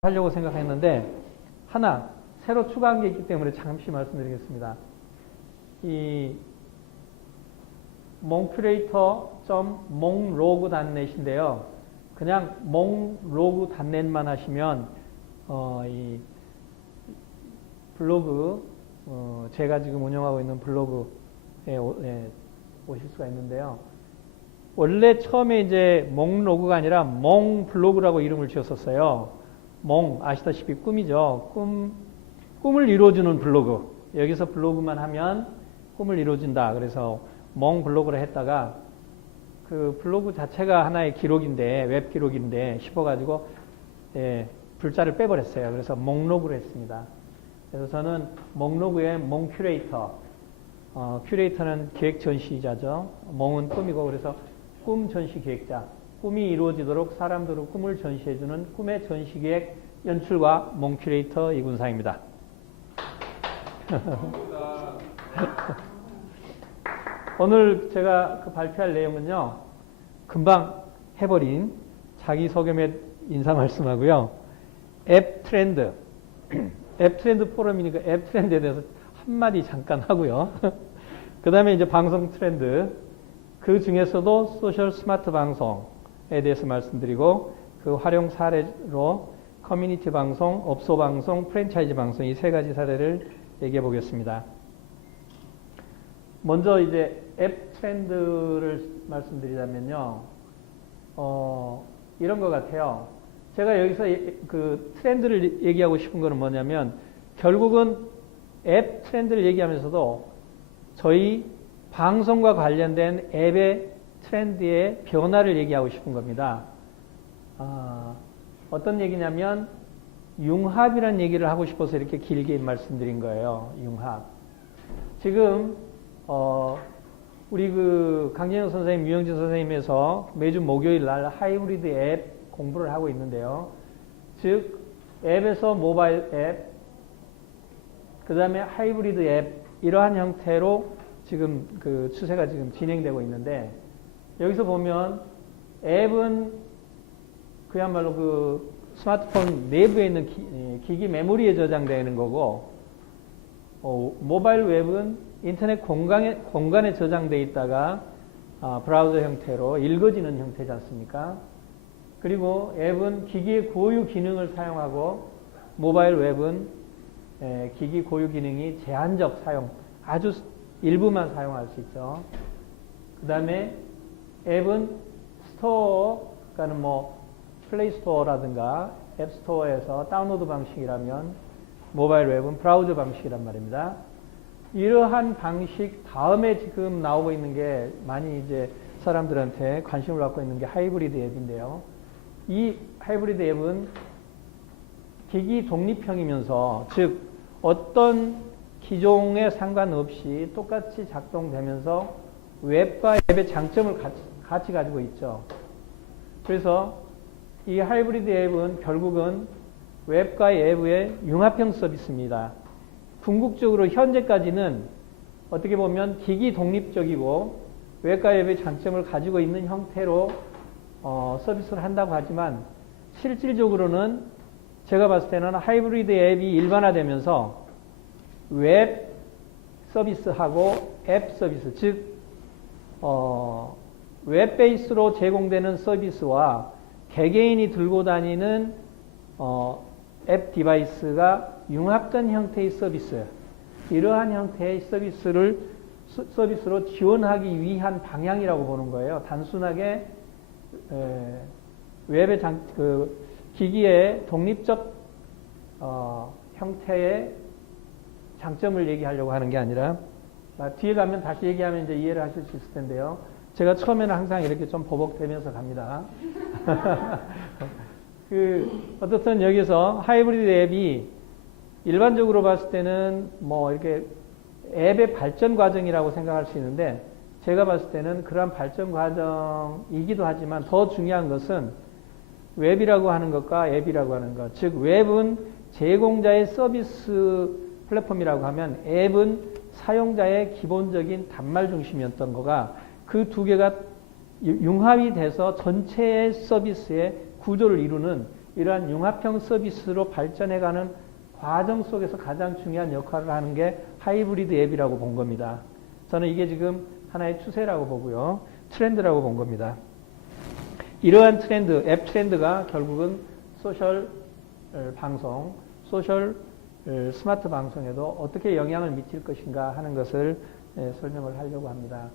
하려고 생각했는데 하나 새로 추가한 게 있기 때문에 잠시 말씀드리겠습니다. 이 moncurator.monglog.net인데요. 그냥 monglog.net만 하시면 이 블로그 제가 지금 운영하고 있는 블로그에 오실 수가 있는데요. 원래 처음에 이제 몽로그가 아니라 몽블로그라고 이름을 지었었어요. 몽 아시다시피 꿈이죠. 꿈을 이루어주는 블로그. 여기서 블로그만 하면 꿈을 이루어준다. 그래서 몽블로그를 했다가 그 블로그 자체가 하나의 기록인데 웹 기록인데 싶어가지고 불자를 빼버렸어요. 그래서 몽로그로 했습니다. 그래서 저는 몽로그의 몽큐레이터. 큐레이터는 기획 전시자죠. 몽은 꿈이고 그래서 꿈 전시 기획자. 꿈이 이루어지도록 사람들의 꿈을 전시해주는 꿈의 전시기획 연출가 몽큐레이터 이군상입니다. 오늘 제가 발표할 내용은요. 금방 해버린 자기소개 및 인사 말씀하고요. 앱 트렌드. 앱 트렌드 포럼이니까 앱 트렌드에 대해서 한마디 잠깐 하고요. 그 다음에 이제 방송 트렌드. 그 중에서도 소셜 스마트 방송에 대해서 말씀드리고 그 활용 사례로 커뮤니티 방송, 업소 방송, 프랜차이즈 방송 이 세 가지 사례를 얘기해 보겠습니다. 먼저 이제 앱 트렌드를 말씀드리자면요. 이런 것 같아요. 제가 여기서 그 트렌드를 얘기하고 싶은 거는 뭐냐면 결국은 앱 트렌드를 얘기하면서도 저희 방송과 관련된 앱의 트렌드의 변화를 얘기하고 싶은 겁니다. 어떤 얘기냐면 융합이라는 얘기를 하고 싶어서 이렇게 길게 말씀드린 거예요. 융합. 지금 우리 그 강진영 선생님, 유영진 선생님에서 매주 목요일 날 하이브리드 앱 공부를 하고 있는데요. 즉 앱에서 모바일 앱, 그 다음에 하이브리드 앱 이러한 형태로 지금 그 추세가 지금 진행되고 있는데 여기서 보면 앱은 그야말로 그 스마트폰 내부에 있는 기기 메모리에 저장되는 거고 모바일 웹은 인터넷 공간에 저장되어 있다가 브라우저 형태로 읽어지는 형태지 않습니까? 그리고 앱은 기기의 고유 기능을 사용하고 모바일 웹은 기기 고유 기능이 제한적 사용, 아주 일부만 사용할 수 있죠. 그 다음에 앱은 스토어, 그러니까 뭐 플레이 스토어라든가 앱 스토어에서 다운로드 방식이라면 모바일 웹은 브라우저 방식이란 말입니다. 이러한 방식 다음에 지금 나오고 있는 게 많이 이제 사람들한테 관심을 갖고 있는 게 하이브리드 앱인데요. 이 하이브리드 앱은 기기 독립형이면서 즉 어떤 기종에 상관없이 똑같이 작동되면서 웹과 앱의 장점을 같이 가지고 있죠. 그래서 이 하이브리드 앱은 결국은 웹과 앱의 융합형 서비스입니다. 궁극적으로 현재까지는 어떻게 보면 기기 독립적이고 웹과 앱의 장점을 가지고 있는 형태로 서비스를 한다고 하지만 실질적으로는 제가 봤을 때는 하이브리드 앱이 일반화되면서 웹 서비스하고 앱 서비스, 즉 웹 베이스로 제공되는 서비스와 개개인이 들고 다니는 앱 디바이스가 융합된 형태의 서비스, 이러한 형태의 서비스로 지원하기 위한 방향이라고 보는 거예요. 단순하게 웹의 기기의 독립적 형태의 장점을 얘기하려고 하는 게 아니라 뒤에 가면 다시 얘기하면 이제 이해를 하실 수 있을 텐데요. 제가 처음에는 항상 이렇게 좀 버벅대면서 갑니다. 어떻든 여기서 하이브리드 앱이 일반적으로 봤을 때는 뭐 이렇게 앱의 발전 과정이라고 생각할 수 있는데 제가 봤을 때는 그러한 발전 과정이기도 하지만 더 중요한 것은 웹이라고 하는 것과 앱이라고 하는 것. 즉 웹은 제공자의 서비스 플랫폼이라고 하면 앱은 사용자의 기본적인 단말 중심이었던 거가 그 두 개가 융합이 돼서 전체의 서비스의 구조를 이루는 이러한 융합형 서비스로 발전해가는 과정 속에서 가장 중요한 역할을 하는 게 하이브리드 앱이라고 본 겁니다. 저는 이게 지금 하나의 추세라고 보고요. 트렌드라고 본 겁니다. 이러한 트렌드, 앱 트렌드가 결국은 소셜 방송, 소셜 스마트 방송에도 어떻게 영향을 미칠 것인가 하는 것을 설명을 하려고 합니다.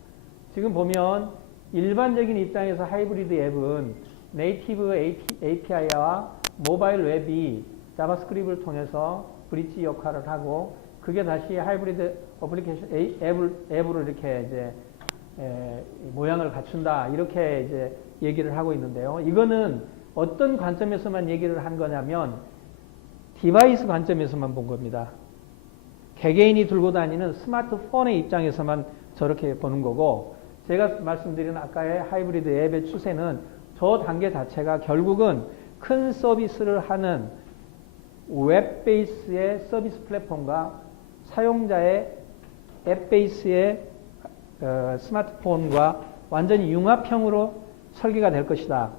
지금 보면 일반적인 입장에서 하이브리드 앱은 네이티브 API와 모바일 웹이 자바스크립트를 통해서 브릿지 역할을 하고 그게 다시 하이브리드 어플리케이션 앱으로 이렇게 이제 모양을 갖춘다 이렇게 이제 얘기를 하고 있는데요. 이거는 어떤 관점에서만 얘기를 한 거냐면 디바이스 관점에서만 본 겁니다. 개개인이 들고 다니는 스마트폰의 입장에서만 저렇게 보는 거고 제가 말씀드린 아까의 하이브리드 앱의 추세는 저 단계 자체가 결국은 큰 서비스를 하는 웹 베이스의 서비스 플랫폼과 사용자의 앱 베이스의 스마트폰과 완전히 융합형으로 설계가 될 것이다.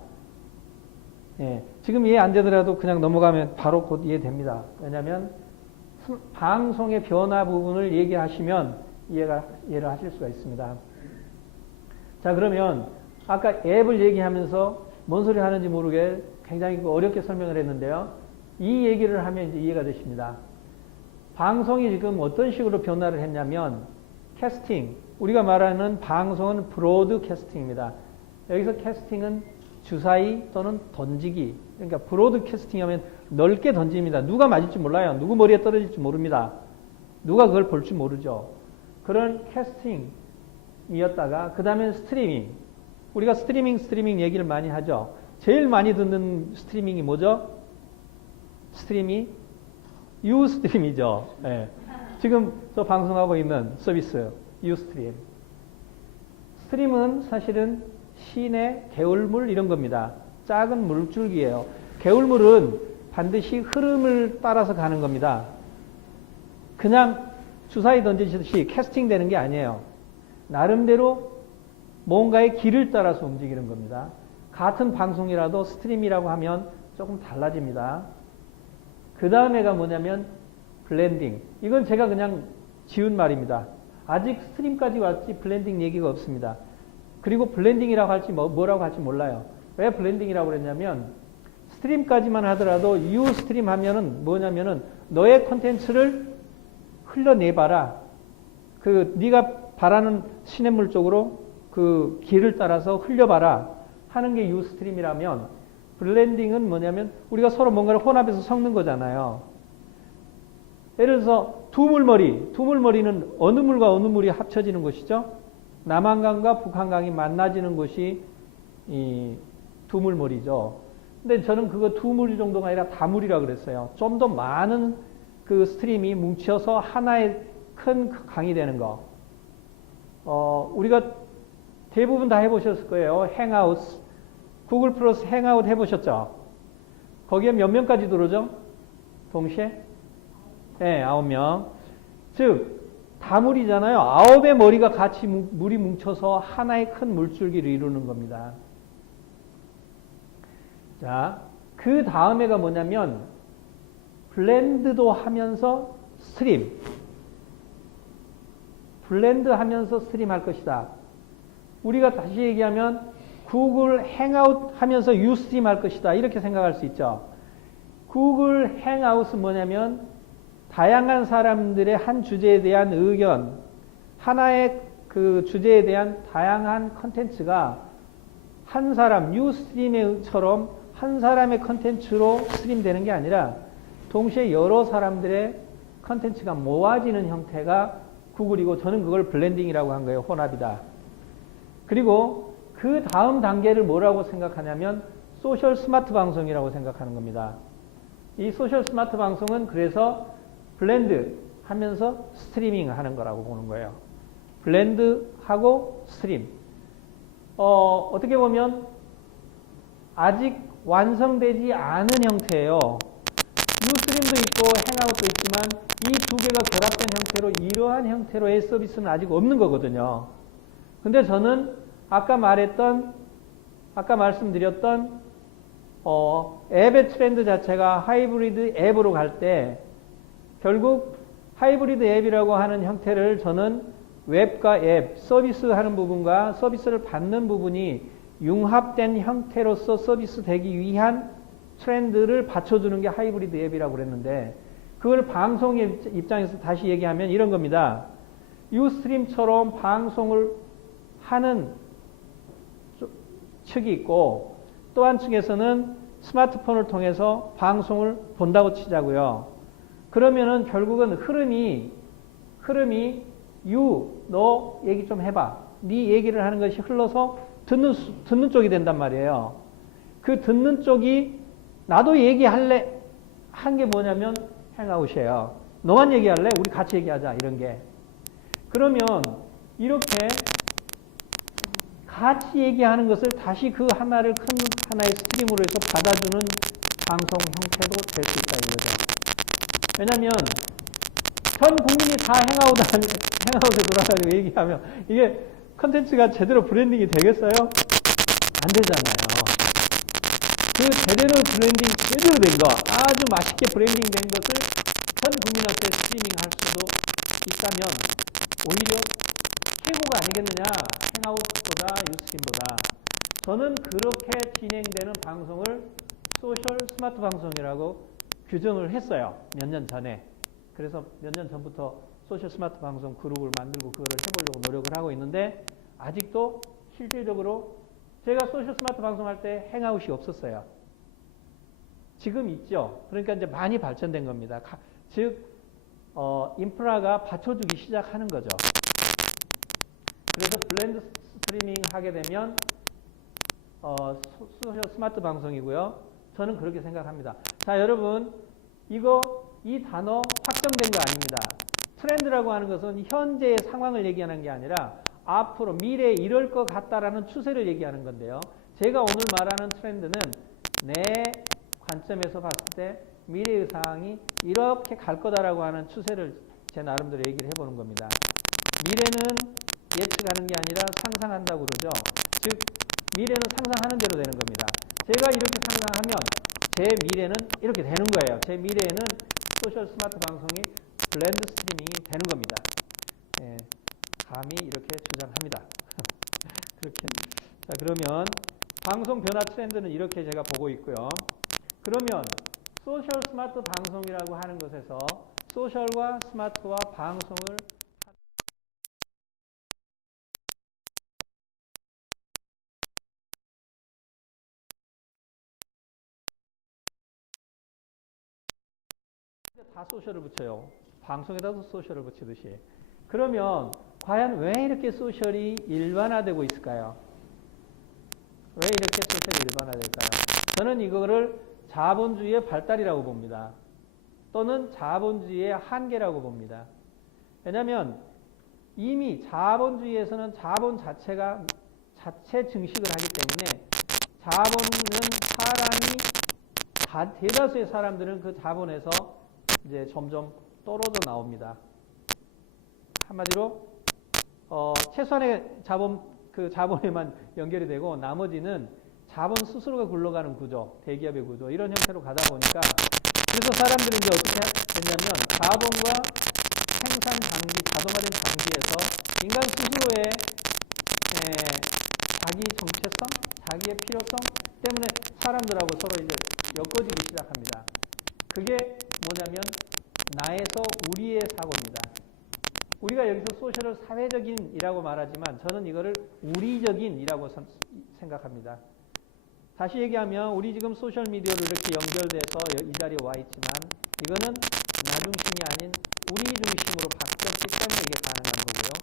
예, 지금 이해 안 되더라도 그냥 넘어가면 바로 곧 이해됩니다. 왜냐하면 방송의 변화 부분을 얘기하시면 이해를 하실 수가 있습니다. 자, 그러면 아까 앱을 얘기하면서 뭔 소리 하는지 모르게 굉장히 어렵게 설명을 했는데요. 이 얘기를 하면 이제 이해가 되십니다. 방송이 지금 어떤 식으로 변화를 했냐면 캐스팅, 우리가 말하는 방송은 브로드캐스팅입니다. 여기서 캐스팅은 주사위 또는 던지기. 그러니까 브로드캐스팅 하면 넓게 던집니다. 누가 맞을지 몰라요. 누구 머리에 떨어질지 모릅니다. 누가 그걸 볼 줄 모르죠. 그런 캐스팅이었다가 그 다음에 스트리밍. 우리가 스트리밍 얘기를 많이 하죠. 제일 많이 듣는 스트리밍이 뭐죠? 스트리밍이 유스트림이죠. 네. 지금 저 방송하고 있는 서비스 유스트림. 스트림은 사실은 시내 개울물 이런 겁니다. 작은 물줄기예요. 개울물은 반드시 흐름을 따라서 가는 겁니다. 그냥 주사위 던지듯이 캐스팅 되는 게 아니에요. 나름대로 뭔가의 길을 따라서 움직이는 겁니다. 같은 방송이라도 스트림이라고 하면 조금 달라집니다. 그 다음에가 뭐냐면 블렌딩. 이건 제가 그냥 지운 말입니다. 아직 스트림까지 왔지 블렌딩 얘기가 없습니다. 그리고 블렌딩이라고 할지 뭐라고 할지 몰라요. 왜 블렌딩이라고 그랬냐면 스트림까지만 하더라도 유 스트림 하면은 뭐냐면은 너의 콘텐츠를 흘러내봐라. 그 네가 바라는 시냇물 쪽으로 그 길을 따라서 흘려봐라 하는 게 유 스트림이라면 블렌딩은 뭐냐면 우리가 서로 뭔가를 혼합해서 섞는 거잖아요. 예를 들어서 두물머리는 어느 물과 어느 물이 합쳐지는 것이죠. 남한강과 북한강이 만나지는 곳이 이 두물머리죠. 근데 저는 그거 두물 정도가 아니라 다물이라 그랬어요. 좀 더 많은 그 스트림이 뭉쳐서 하나의 큰 강이 되는 거. 우리가 대부분 다 해보셨을 거예요. 행아웃, 구글 플러스 행아웃 해보셨죠? 거기에 몇 명까지 들어오죠? 동시에? 네, 9명. 즉, 다물이잖아요. 9의 머리가 같이 물이 뭉쳐서 하나의 큰 물줄기를 이루는 겁니다. 자, 그 다음에가 뭐냐면 블렌드도 하면서 스트림. 블렌드 하면서 스트림 할 것이다. 우리가 다시 얘기하면 구글 행아웃 하면서 유스트림 할 것이다. 이렇게 생각할 수 있죠. 구글 행아웃은 뭐냐면 다양한 사람들의 한 주제에 대한 의견, 하나의 그 주제에 대한 다양한 컨텐츠가 한 사람, 유스트림처럼 한 사람의 컨텐츠로 스트림되는 게 아니라 동시에 여러 사람들의 컨텐츠가 모아지는 형태가 구글이고 저는 그걸 블렌딩이라고 한 거예요. 혼합이다. 그리고 그 다음 단계를 뭐라고 생각하냐면 소셜 스마트 방송이라고 생각하는 겁니다. 이 소셜 스마트 방송은 그래서 블렌드 하면서 스트리밍 하는 거라고 보는 거예요. 블렌드 하고 스트림. 어떻게 보면 아직 완성되지 않은 형태예요. 유스트림도 있고 행아웃도 있지만 이 두 개가 결합된 형태로 이러한 형태로의 서비스는 아직 없는 거거든요. 근데 저는 아까 말씀드렸던 앱의 트렌드 자체가 하이브리드 앱으로 갈 때 결국 하이브리드 앱이라고 하는 형태를 저는 웹과 앱, 서비스하는 부분과 서비스를 받는 부분이 융합된 형태로서 서비스 되기 위한 트렌드를 받쳐주는 게 하이브리드 앱이라고 그랬는데 그걸 방송의 입장에서 다시 얘기하면 이런 겁니다. 유스트림처럼 방송을 하는 측이 있고 또 한 측에서는 스마트폰을 통해서 방송을 본다고 치자고요. 그러면은 결국은 흐름이 너 얘기 좀 해봐. 네 얘기를 하는 것이 흘러서 듣는 쪽이 된단 말이에요. 그 듣는 쪽이 나도 얘기할래 한 게 뭐냐면 행아웃이에요. 너만 얘기할래? 우리 같이 얘기하자 이런 게. 그러면 이렇게 같이 얘기하는 것을 다시 그 하나를 큰 하나의 스트림으로 해서 받아주는 방송 형태도 될 수 있다 이거죠. 왜냐하면 전 국민이 다 행아웃에 돌아가지고 얘기하면 이게 컨텐츠가 제대로 브랜딩이 되겠어요? 안 되잖아요. 그 제대로 된 거, 아주 맛있게 브랜딩 된 것을 전 국민한테 스트리밍 할 수도 있다면 오히려 최고가 아니겠느냐. 행아웃보다 유스트림보다. 저는 그렇게 진행되는 방송을 소셜 스마트 방송이라고 규정을 했어요. 몇 년 전에. 그래서 몇 년 전부터 소셜 스마트 방송 그룹을 만들고 그거를 해보려고 노력을 하고 있는데 아직도 실질적으로 제가 소셜 스마트 방송할 때 행아웃이 없었어요. 지금 있죠. 그러니까 이제 많이 발전된 겁니다. 즉 인프라가 받쳐주기 시작하는 거죠. 그래서 블렌드 스트리밍 하게 되면 소셜 스마트 방송이고요. 저는 그렇게 생각합니다. 자, 여러분 이 단어 확정된 거 아닙니다. 트렌드라고 하는 것은 현재의 상황을 얘기하는 게 아니라 앞으로 미래에 이럴 것 같다라는 추세를 얘기하는 건데요. 제가 오늘 말하는 트렌드는 내 관점에서 봤을 때 미래의 상황이 이렇게 갈 거다라고 하는 추세를 제 나름대로 얘기를 해보는 겁니다. 미래는 예측하는 게 아니라 상상한다고 그러죠. 즉 미래는 상상하는 대로 되는 겁니다. 제가 이렇게 상상하면 제 미래는 이렇게 되는 거예요. 제 미래에는 소셜 스마트 방송이 블렌드 스트리밍이 되는 겁니다. 예, 감히 이렇게 주장합니다. 그렇게. 자, 그러면 방송 변화 트렌드는 이렇게 제가 보고 있고요. 그러면 소셜 스마트 방송이라고 하는 것에서 소셜과 스마트와 방송을 다 소셜을 붙여요. 방송에다도 소셜을 붙이듯이. 그러면 과연 왜 이렇게 소셜이 일반화되고 있을까요? 왜 이렇게 소셜이 일반화될까요? 저는 이거를 자본주의의 발달이라고 봅니다. 또는 자본주의의 한계라고 봅니다. 왜냐하면 이미 자본주의에서는 자본 자체가 자체 증식을 하기 때문에 자본은 대다수의 사람들은 그 자본에서 이제 점점 떨어져 나옵니다. 한마디로 최소한의 자본에만 연결이 되고 나머지는 자본 스스로가 굴러가는 구조, 대기업의 구조 이런 형태로 가다 보니까 그래서 사람들이 이제 어떻게 됐냐면 자본과 생산 장비, 자동화된 장비에서 인간 스스로의 자기 정체성, 자기의 필요성 때문에 사람들하고 서로 이제 엮어지기 시작합니다. 그게 뭐냐면 나에서 우리의 사고입니다. 우리가 여기서 소셜을 사회적인이라고 말하지만 저는 이거를 우리적인이라고 생각합니다. 다시 얘기하면 우리 지금 소셜미디어로 이렇게 연결돼서 이 자리에 와 있지만 이거는 나 중심이 아닌 우리 중심으로 바뀌었기 때문에 이게 가능한 거고요.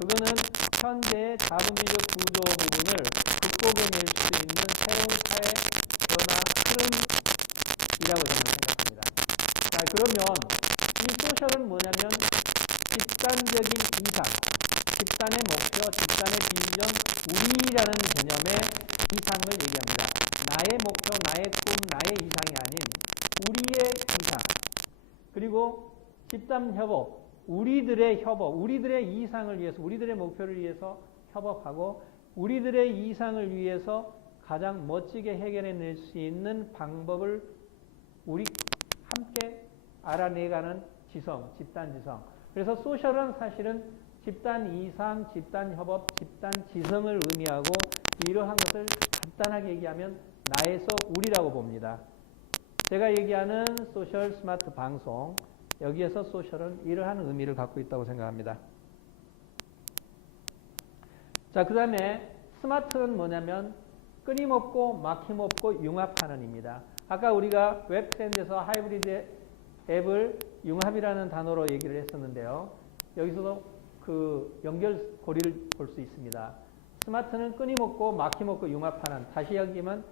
그거는 현재의 자본주의적 구조 부분을 극복해낼 수 있는 새로운 사회 변화 흐름이라고 저는 생각합니다. 자, 그러면 이 소셜은 뭐냐면 집단적인 이상, 집단의 목표, 집단의 비전, 우리라는 개념의 이상을 얘기합니다. 나의 목표, 나의 꿈, 나의 이상이 아닌 우리의 이상. 그리고 집단 협업, 우리들의 협업, 우리들의 이상을 위해서, 우리들의 목표를 위해서 협업하고 우리들의 이상을 위해서 가장 멋지게 해결해낼 수 있는 방법을 우리 함께 알아내가는 지성, 집단 지성. 그래서 소셜은 사실은 집단 이상, 집단 협업, 집단 지성을 의미하고 이러한 것을 간단하게 얘기하면 나에서 우리라고 봅니다. 제가 얘기하는 소셜 스마트 방송, 여기에서 소셜은 이러한 의미를 갖고 있다고 생각합니다. 자, 그 다음에 스마트는 뭐냐면 끊임없고 막힘없고 융합하는 입니다. 아까 우리가 웹 트렌드에서 하이브리드 앱을 융합이라는 단어로 얘기를 했었는데요. 여기서도 그 연결고리를 볼 수 있습니다. 스마트는 끊임없고 막힘없고 융합하는, 다시 여기면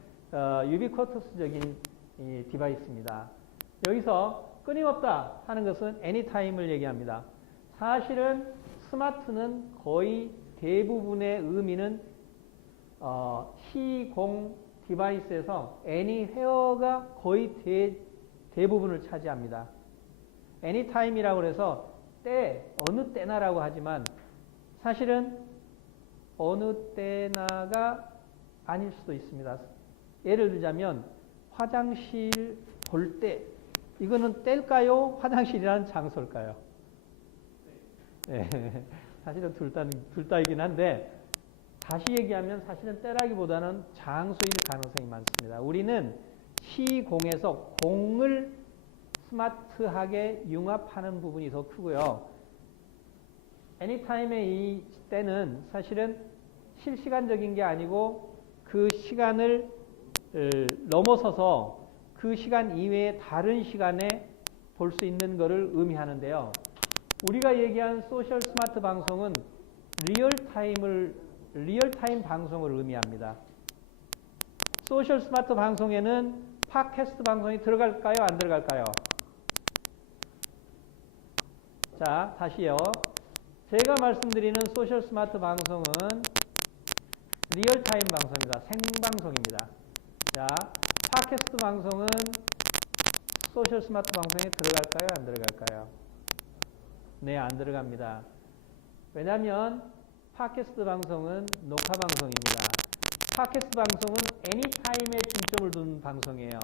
유비쿼터스적인 이 디바이스입니다. 여기서 끊임없다 하는 것은 anytime을 얘기합니다. 사실은 스마트는 거의 대부분의 의미는 시공 디바이스에서 anywhere가 거의 대부분을 차지합니다. anytime이라고 해서 어느 때나라고 하지만 사실은 어느 때나가 아닐 수도 있습니다. 예를 들자면 화장실 볼 때, 이거는 때일까요? 화장실이라는 장소일까요? 네. 사실은 둘 다이긴 한데 다시 얘기하면 사실은 때라기보다는 장소일 가능성이 많습니다. 우리는 시공에서 공을 스마트하게 융합하는 부분이 더 크고요. anytime의 이 때는 사실은 실시간적인 게 아니고 그 시간을 넘어서서 그 시간 이외에 다른 시간에 볼 수 있는 것을 의미하는데요. 우리가 얘기한 소셜 스마트 방송은 리얼타임 방송을 의미합니다. 소셜 스마트 방송에는 팟캐스트 방송이 들어갈까요? 안 들어갈까요? 자, 다시요. 제가 말씀드리는 소셜 스마트 방송은 리얼타임 방송입니다. 생방송입니다. 자, 팟캐스트 방송은 소셜 스마트 방송에 들어갈까요? 안 들어갈까요? 네, 안 들어갑니다. 왜냐하면 팟캐스트 방송은 녹화 방송입니다. 팟캐스트 방송은 anytime에 중점을 둔 방송이에요.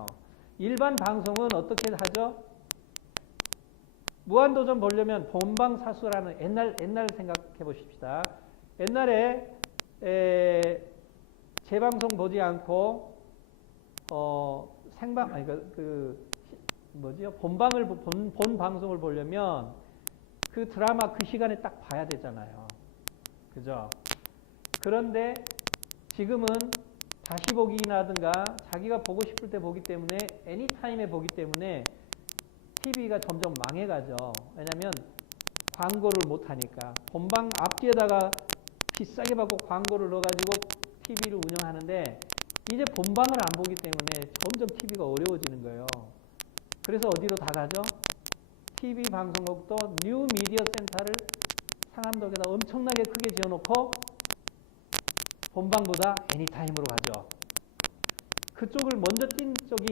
일반 방송은 어떻게 하죠? 무한도전 보려면 본방사수라는 옛날 생각해 보십시다. 옛날에 재방송 보지 않고 본 방송을 보려면 그 드라마 그 시간에 딱 봐야 되잖아요. 그죠? 그런데 지금은 다시 보기라든가 자기가 보고 싶을 때 보기 때문에 anytime에 보기 때문에 TV가 점점 망해가죠. 왜냐하면 광고를 못하니까. 본방 앞뒤에다가 비싸게 받고 광고를 넣어가지고 TV를 운영하는데 이제 본방을 안 보기 때문에 점점 TV가 어려워지는 거예요. 그래서 어디로 다 가죠? TV 방송국도 뉴 미디어 센터를 상암동에다 엄청나게 크게 지어놓고 본방보다 애니타임으로 가죠. 그쪽을 먼저 뛴 쪽이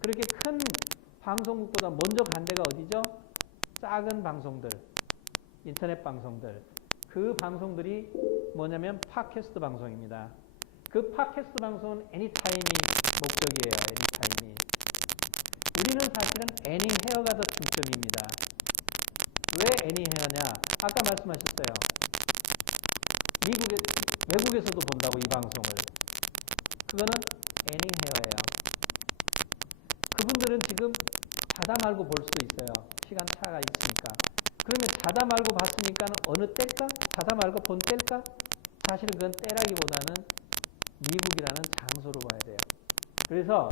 그렇게 큰 방송국보다 먼저 간 데가 어디죠? 작은 방송들, 인터넷 방송들. 그 방송들이 뭐냐면 팟캐스트 방송입니다. 그 팟캐스트 방송은 애니타임이 목적이에요. 애니타임이. 우리는 사실은 애니헤어가 더 중점입니다. 왜 애니헤어냐? 아까 말씀하셨어요. 외국에서도 본다고 이 방송을. 그거는 애니헤어예요. 그분들은 지금 자다 말고 볼 수도 있어요. 시간 차가 있으니까. 그러면 자다 말고 봤으니까 어느 때일까? 자다 말고 본 때일까? 사실은 그건 때라기보다는 미국이라는 장소로 봐야 돼요. 그래서